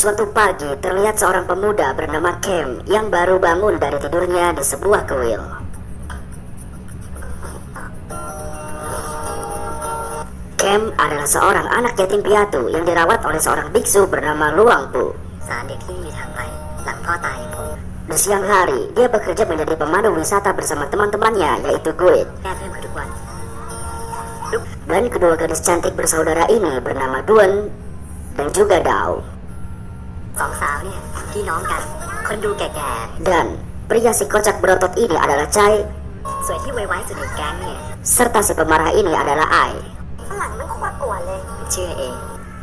Suatu pagi terlihat seorang pemuda bernama Kem yang baru bangun dari tidurnya di sebuah kuil. Kem adalah seorang anak yatim piatu yang dirawat oleh seorang biksu bernama Luang Pu. Di siang hari, dia bekerja menjadi pemandu wisata bersama teman-temannya, yaitu Guit. Dan kedua gadis cantik bersaudara ini bernama Duen dan juga Dao. Dan pria si kocak berotot ini adalah Chai, serta si pemarah ini adalah Ai.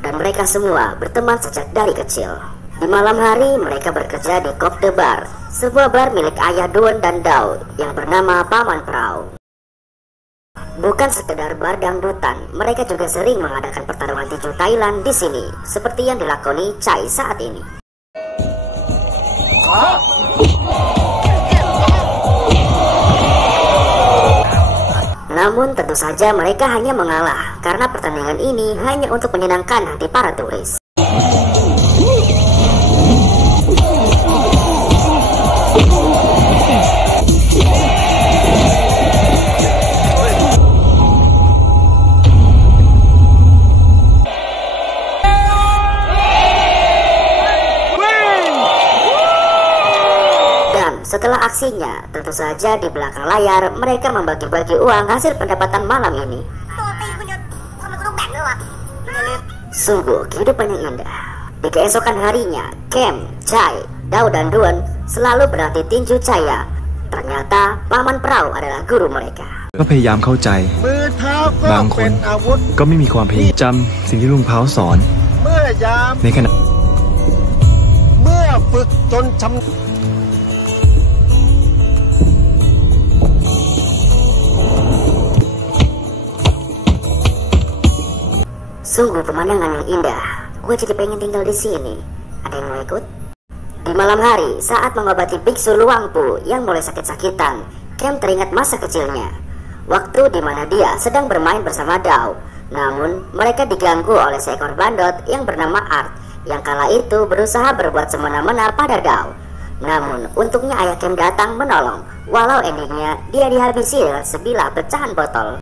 Dan mereka semua berteman sejak dari kecil. Di malam hari mereka bekerja di Kop de Bar, sebuah bar milik ayah Duen dan Dao yang bernama Paman Prau. Bukan sekedar bar dangdutan, mereka juga sering mengadakan pertarungan tinju Thailand di sini, seperti yang dilakoni Chai saat ini. Namun tentu saja mereka hanya mengalah, karena pertandingan ini hanya untuk menyenangkan hati para turis. Setelah aksinya, tentu saja di belakang layar mereka membagi-bagi uang hasil pendapatan malam ini. Sungguh kehidupan yang indah. Di keesokan harinya, Kem, Chai, Dao dan Duen selalu berlatih tinju Chaya. Ternyata Paman Prau adalah guru mereka. ก็พยายามเข้าใจบางคนก็ไม่มีความพยายามจำสิ่งที่ลุงเผาสอนในขณะเมื่อฝึกจนชำ Sungguh pemandangan yang indah. Gue jadi pengen tinggal di sini. Ada yang mau ikut? Di malam hari, saat mengobati biksu Luang Pu yang mulai sakit-sakitan, Kem teringat masa kecilnya, waktu di mana dia sedang bermain bersama Dao. Namun mereka diganggu oleh seekor bandot yang bernama Art, yang kala itu berusaha berbuat semena-mena pada Dao. Namun untungnya ayah Kem datang menolong, walau endingnya dia dihabisi dengan sebilah pecahan botol.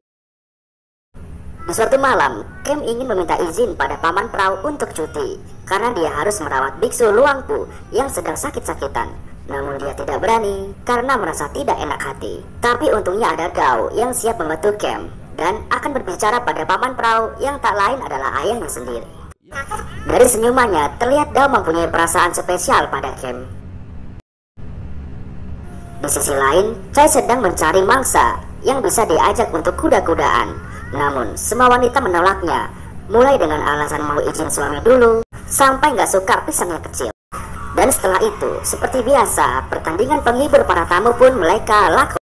Di suatu malam, Kem ingin meminta izin pada Paman Prau untuk cuti, karena dia harus merawat biksu Luang Pu yang sedang sakit-sakitan. Namun dia tidak berani, karena merasa tidak enak hati. Tapi untungnya ada Dao yang siap membantu Kem, dan akan berbicara pada Paman Prau yang tak lain adalah ayahnya sendiri. Dari senyumannya, terlihat Dao mempunyai perasaan spesial pada Kem. Di sisi lain, Chai sedang mencari mangsa yang bisa diajak untuk kuda-kudaan. Namun semua wanita menolaknya, mulai dengan alasan mau izin suami dulu, sampai nggak suka pisangnya kecil. Dan setelah itu, seperti biasa, pertandingan penghibur para tamu pun mereka lakukan.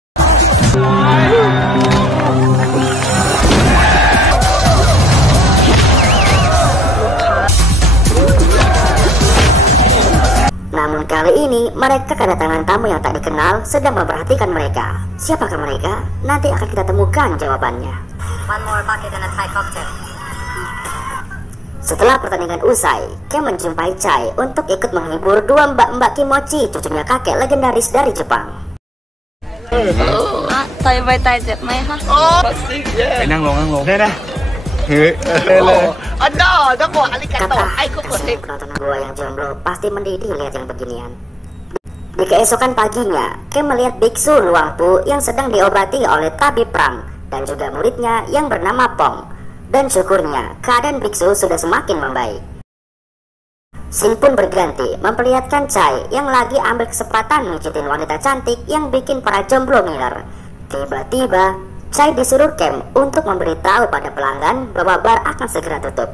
Namun kali ini, mereka kedatangan tamu yang tak dikenal sedang memperhatikan mereka. Siapakah mereka? Nanti akan kita temukan jawabannya. Setelah pertandingan usai, Kem menjumpai Chai untuk ikut menghibur dua mbak-mbak kimochi, cucunya kakek legendaris dari Jepang. Penonton gua yang jomblo pasti mendidih lihat yang beginian. Di keesokan paginya, Kem melihat biksu Luang Pu yang sedang diobati oleh tabib perang dan juga muridnya yang bernama Pong. Dan syukurnya, keadaan biksu sudah semakin membaik. Scene pun berganti memperlihatkan Chai yang lagi ambil kesempatan mijitin wanita cantik yang bikin para jomblo ngiler. Tiba-tiba, Chai disuruh Kem untuk memberitahu pada pelanggan bahwa bar akan segera tutup.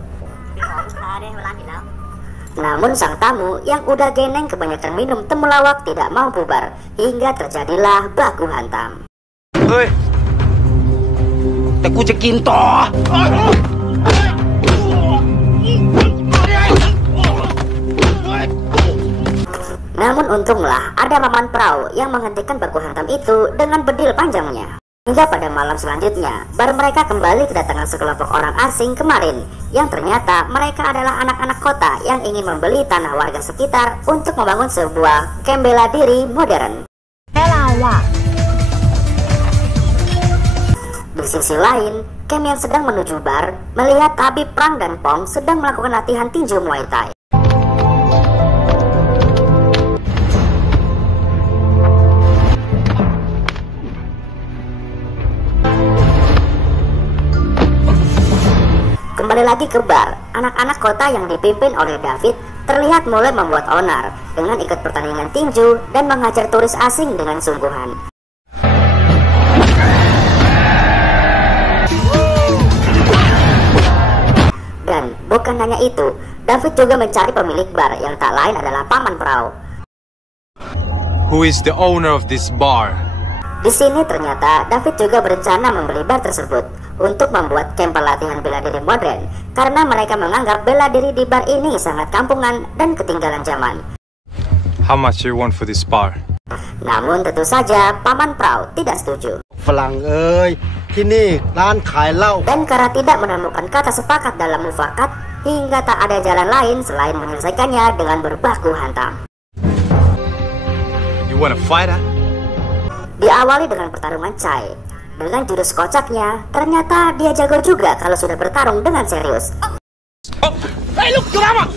Namun sang tamu yang udah geneng kebanyakan minum temulawak tidak mau bubar, hingga terjadilah baku hantam. Namun untunglah ada Paman Prau yang menghentikan baku hantam itu dengan bedil panjangnya. Hingga pada malam selanjutnya, baru mereka kembali kedatangan sekelompok orang asing kemarin, yang ternyata mereka adalah anak-anak kota yang ingin membeli tanah warga sekitar untuk membangun sebuah kamp bela diri modern. Di sisi lain, Kem yang sedang menuju bar melihat Habib Prang dan Pong sedang melakukan latihan tinju Muay Thai. Kembali lagi ke bar, anak-anak kota yang dipimpin oleh David terlihat mulai membuat onar dengan ikut pertandingan tinju dan menghajar turis asing dengan sungguhan. Dan bukan hanya itu, David juga mencari pemilik bar yang tak lain adalah Paman Prau. Who is the owner of this bar? Di sini ternyata David juga berencana membeli bar tersebut untuk membuat kamp pelatihan bela diri modern karena mereka menganggap bela diri di bar ini sangat kampungan dan ketinggalan zaman. How much you want for this bar? Namun tentu saja Paman Prau tidak setuju. Dan karena tidak menemukan kata sepakat dalam mufakat, hingga tak ada jalan lain selain menyelesaikannya dengan berbaku hantam. You wanna fight, huh? Diawali dengan pertarungan Chai. Dengan jurus kocaknya, ternyata dia jago juga kalau sudah bertarung dengan serius. Hey, look, drama!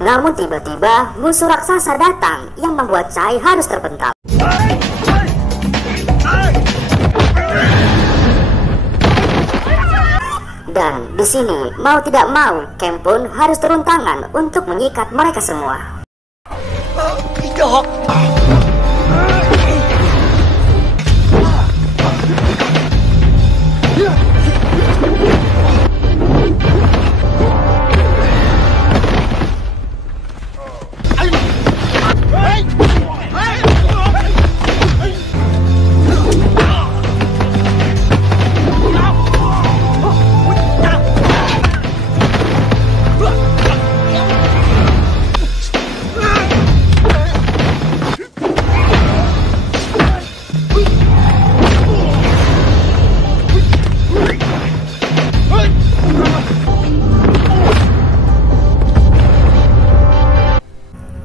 Namun tiba-tiba musuh raksasa datang yang membuat Chai harus terpental. Dan di sini mau tidak mau, Kem pun harus turun tangan untuk menyikat mereka semua.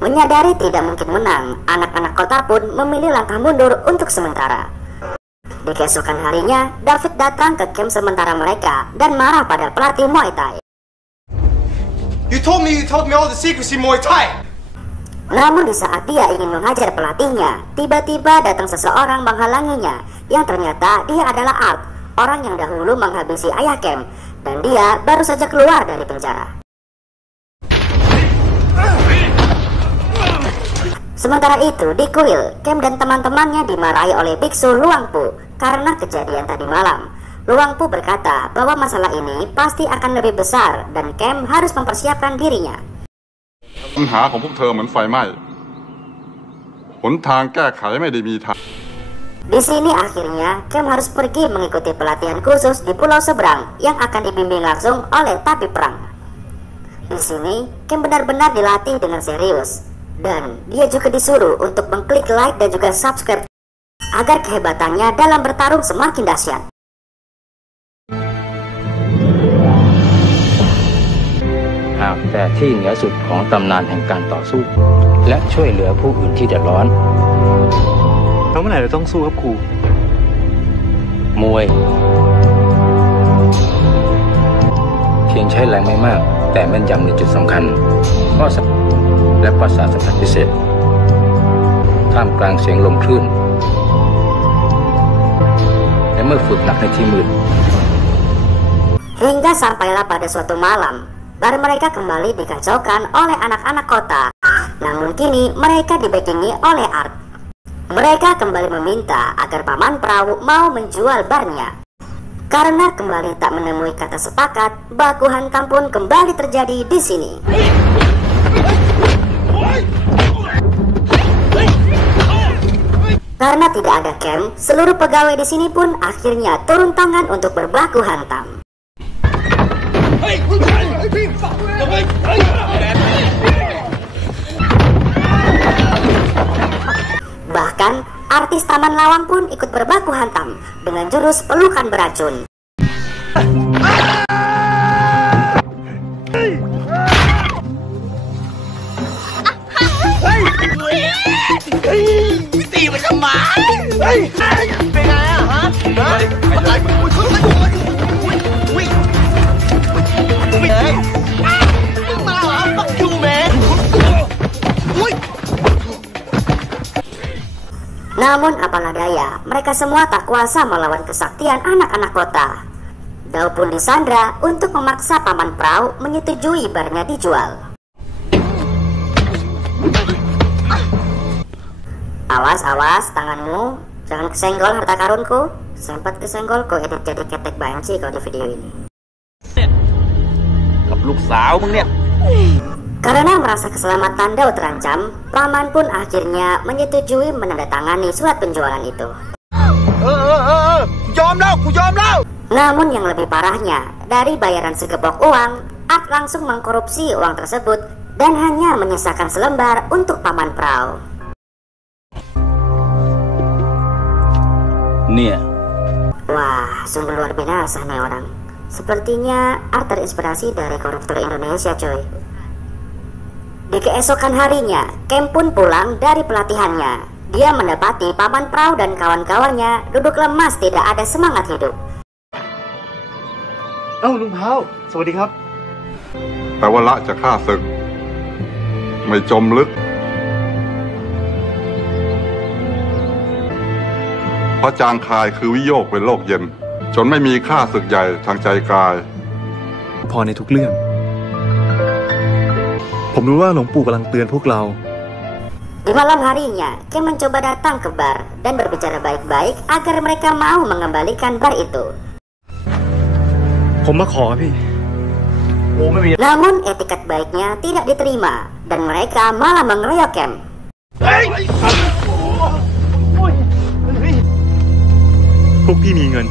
Menyadari tidak mungkin menang, anak-anak kota pun memilih langkah mundur untuk sementara. Di keesokan harinya, David datang ke camp sementara mereka dan marah pada pelatih Muay Thai. You told me all the secrets in Muay Thai. Namun di saat dia ingin menghajar pelatihnya, tiba-tiba datang seseorang menghalanginya, yang ternyata dia adalah Art, orang yang dahulu menghabisi ayah Kem, dan dia baru saja keluar dari penjara. Sementara itu, di kuil, Kem dan teman-temannya dimarahi oleh biksu Luangpu karena kejadian tadi malam. Luangpu berkata bahwa masalah ini pasti akan lebih besar dan Kem harus mempersiapkan dirinya. Di sini akhirnya Kem harus pergi mengikuti pelatihan khusus di pulau seberang yang akan dibimbing langsung oleh Tapi Perang. Di sini Kem benar-benar dilatih dengan serius. Dan dia juga disuruh untuk mengklik like dan juga subscribe agar kehebatannya dalam bertarung semakin dahsyat. Hak แต่ที่เหนือสุดของตำนานแห่งการต่อสู้และช่วยเหลือผู้อื่นที่เดือดร้อนแล้วเมื่อไหร่เราต้องสู้ครับครูมวยเพียงใช้แรงไม่มากแต่แม่นยำในจุดสำคัญก็และประสาทสัมผัสพิเศษท่ามกลางเสียงลมคลื่นและเมื่อฝึกหนักในที่มืด Hingga sampailah pada suatu malam, bar mereka kembali dikacaukan oleh anak-anak kota. Namun kini mereka dibackingi oleh Art. Mereka kembali meminta agar Paman Prau mau menjual barnya. Karena kembali tak menemui kata sepakat, baku hantam pun kembali terjadi di sini. Karena tidak ada camp, seluruh pegawai di sini pun akhirnya turun tangan untuk berbaku hantam. artis Taman Lawang pun ikut berbaku hantam dengan jurus pelukan beracun. Namun apalah daya, mereka semua tak kuasa melawan kesaktian anak-anak kota. Dao pun disandra untuk memaksa Paman Prau menyetujui barnya dijual. Awas tanganmu, jangan kesenggol harta karunku. Sempat kesenggol kau edit jadi ketek banci kau di video ini. Kepluk sáoมึงเนี่ย Karena merasa keselamatan Dao terancam, Paman pun akhirnya menyetujui menandatangani surat penjualan itu. Namun yang lebih parahnya, dari bayaran segepok uang, Art langsung mengkorupsi uang tersebut dan hanya menyisakan selembar untuk Paman Prau. Nia. Wah, sungguh luar biasa nih orang. Sepertinya Art terinspirasi dari koruptor Indonesia, coy. Di keesokan harinya, Kem pun pulang dari pelatihannya. Dia mendapati Paman Prau dan kawan-kawannya duduk lemas, tidak ada semangat hidup. Luang Pao, สวัสดีครับ แต่ว่าละจะฆ่าศึกไม่จมลึกเพราะจางคายคือวิโยคเป็นโลกเย็นจนไม่มีค่าศึกใหญ่ทางใจกาย พอในทุกเรื่อง ผมรู้ว่าหลวงปู่กำลังเตือนพวกเรา Di malam harinya, Kem mencoba datang ke bar dan berbicara baik-baik agar mereka mau mengembalikan bar itu. ผมมาขอพี่ Namun etikat baiknya tidak diterima dan mereka malah mengeroyok Kem. พวกพี่มีเงิน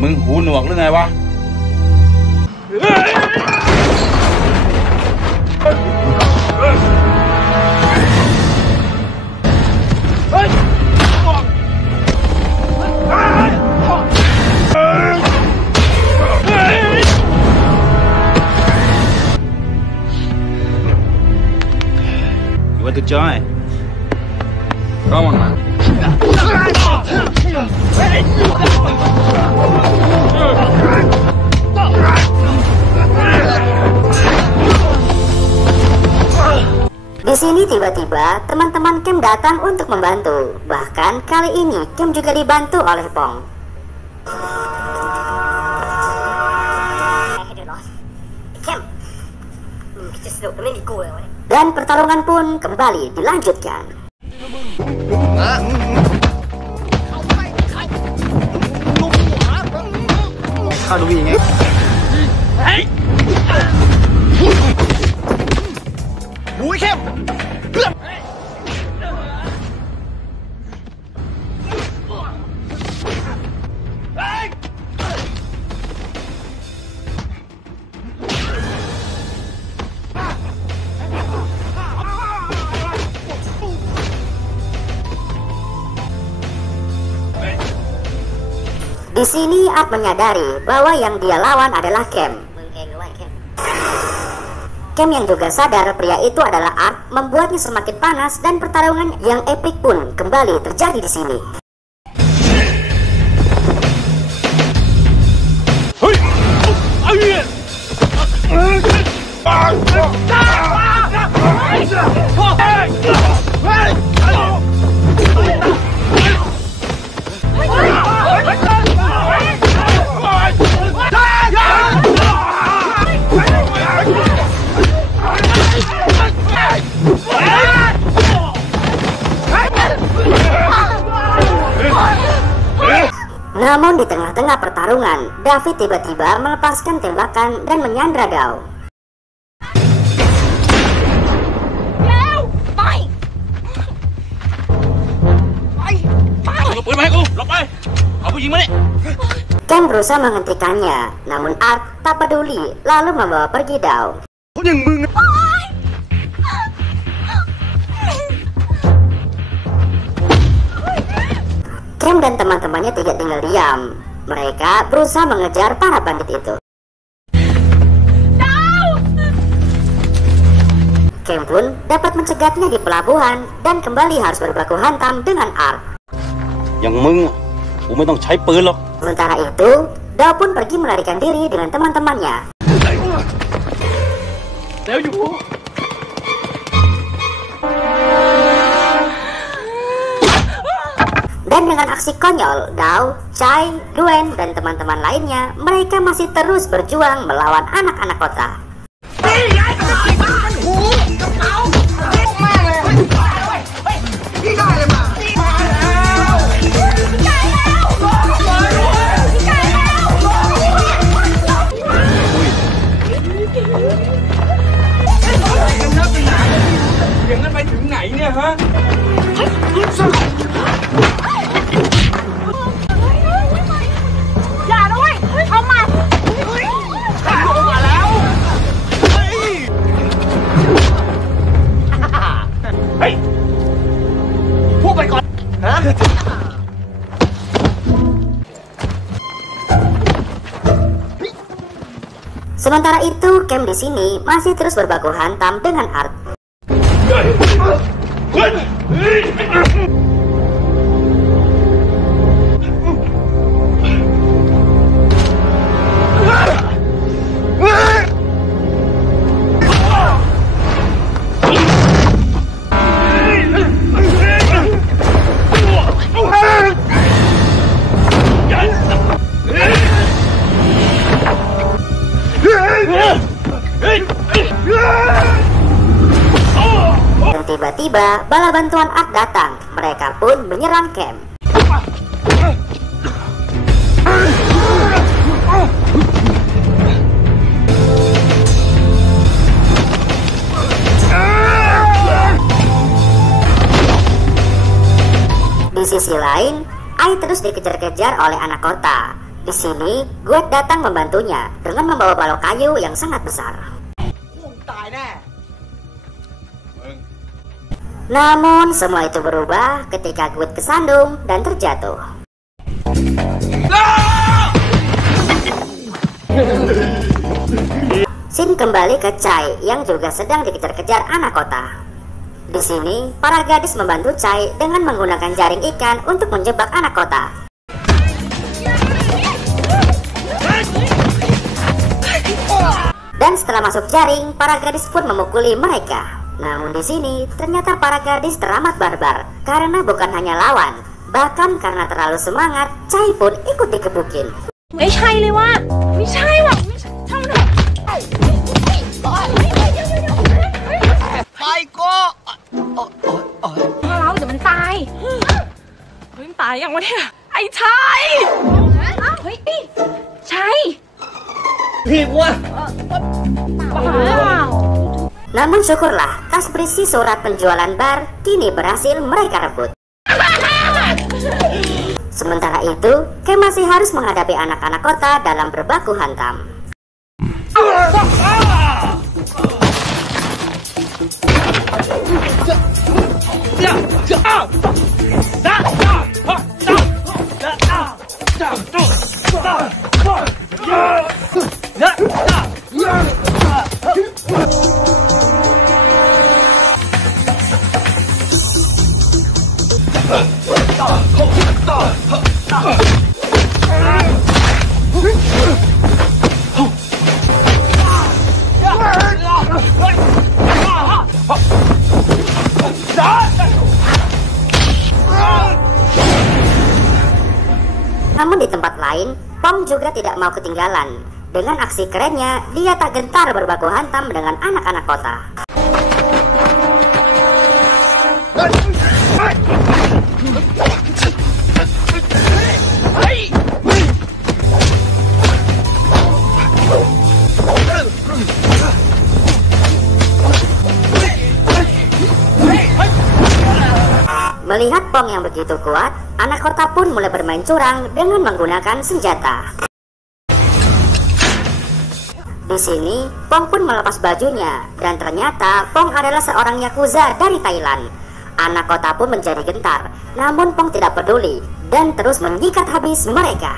มึงหูหนวกหรือไงวะ You want to join? Come on, man. Di sini tiba-tiba teman-teman Kem datang untuk membantu. Bahkan kali ini Kem juga dibantu oleh Pong. Dan pertarungan pun kembali dilanjutkan. Di sini Art menyadari bahwa yang dia lawan adalah Kem. Kem yang juga sadar pria itu adalah Art membuatnya semakin panas dan pertarungan yang epik pun kembali terjadi di sini. Namun di tengah-tengah pertarungan, David tiba-tiba melepaskan tembakan dan menyandra Dao. Cam berusaha menghentikannya, namun Art tak peduli lalu membawa pergi Dao. Cam dan teman-temannya tidak tinggal diam. Mereka berusaha mengejar para bandit itu. Cam pun dapat mencegatnya di pelabuhan dan kembali harus berbaku hantam dengan Art. Yangมึงกูไม่ต้องใช้ปืนหรอก Sementara itu, Dao pun pergi melarikan diri dengan teman-temannya. Dan dengan aksi konyol, Dao, Chai, Duen, dan teman-teman lainnya, mereka masih terus berjuang melawan anak-anak kota. Sementara itu, Cam di sini masih terus berbaku hantam dengan Art. Dan tiba-tiba bala bantuan Art datang. Mereka pun menyerang Cam. Di sisi lain, Ai terus dikejar-kejar oleh anak kota. Di sini, Guet datang membantunya dengan membawa balok kayu yang sangat besar. Namun, semua itu berubah ketika Guet kesandung dan terjatuh. Scene kembali ke Chai yang juga sedang dikejar-kejar anak kota. Di sini, para gadis membantu Chai dengan menggunakan jaring ikan untuk menjebak anak kota. Dan setelah masuk jaring, para gadis pun memukuli mereka. Namun di sini, ternyata para gadis teramat barbar karena bukan hanya lawan, bahkan karena terlalu semangat, Chai pun ikut dikebukin. ไม่ใช่เลยว่ะไม่ใช่ว่ะช่างมันเถอะไปก็เราเดี๋ยวมันตายเฮ้ยมันตายยังวะเนี่ยไอ้ชัยเฮ้ยชัยผิดว่ะ Namun syukurlah, tas berisi surat penjualan bar kini berhasil mereka rebut. Sementara itu, Cam masih harus menghadapi anak-anak kota dalam berbaku hantam. Namun di tempat lain, Pom juga tidak mau ketinggalan. Dengan aksi kerennya, dia tak gentar berbaku hantam dengan anak-anak kota. Melihat Pom yang begitu kuat, anak kota pun mulai bermain curang dengan menggunakan senjata. Di sini, Pong pun melepas bajunya dan ternyata Pong adalah seorang yakuza dari Thailand. Anak kota pun menjadi gentar, namun Pong tidak peduli dan terus menyikat habis mereka.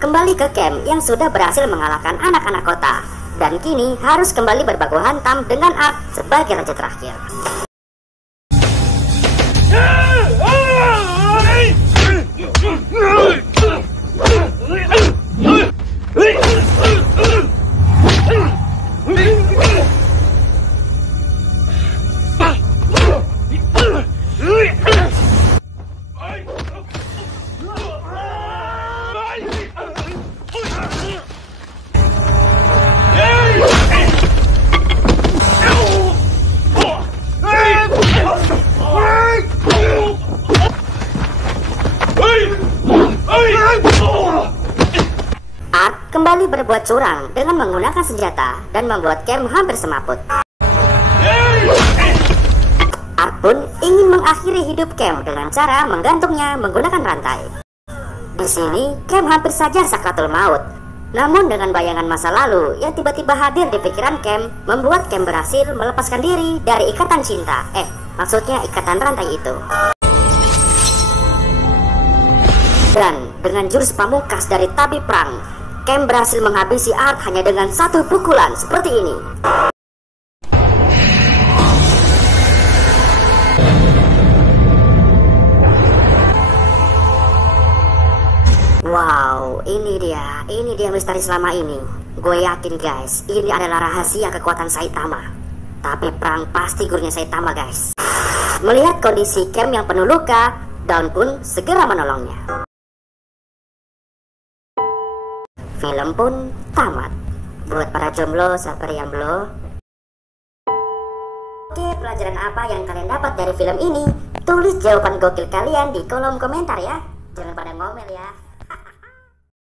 Kembali ke camp yang sudah berhasil mengalahkan anak-anak kota dan kini harus kembali berbaku hantam dengan Art sebagai raja terakhir. Art kembali berbuat curang dengan menggunakan senjata dan membuat camp hampir semaput. Art pun ingin mengakhiri hidup camp dengan cara menggantungnya menggunakan rantai. Di sini, camp hampir saja sakratul maut. Namun dengan bayangan masa lalu yang tiba-tiba hadir di pikiran camp, membuat camp berhasil melepaskan diri dari ikatan cinta. Maksudnya ikatan rantai itu. Dan dengan jurus pamungkas dari tabib perang, camp berhasil menghabisi Art hanya dengan satu pukulan seperti ini. Wow, ini dia misteri selama ini. Gue yakin guys, ini adalah rahasia kekuatan Saitama. Tapi perang pasti gurunya Saitama guys. Melihat kondisi camp yang penuh luka, Dawn pun segera menolongnya. Film pun tamat. Buat para jomblo sabar yang belum. Oke, pelajaran apa yang kalian dapat dari film ini? Tulis jawaban gokil kalian di kolom komentar ya. Jangan pada ngomel ya.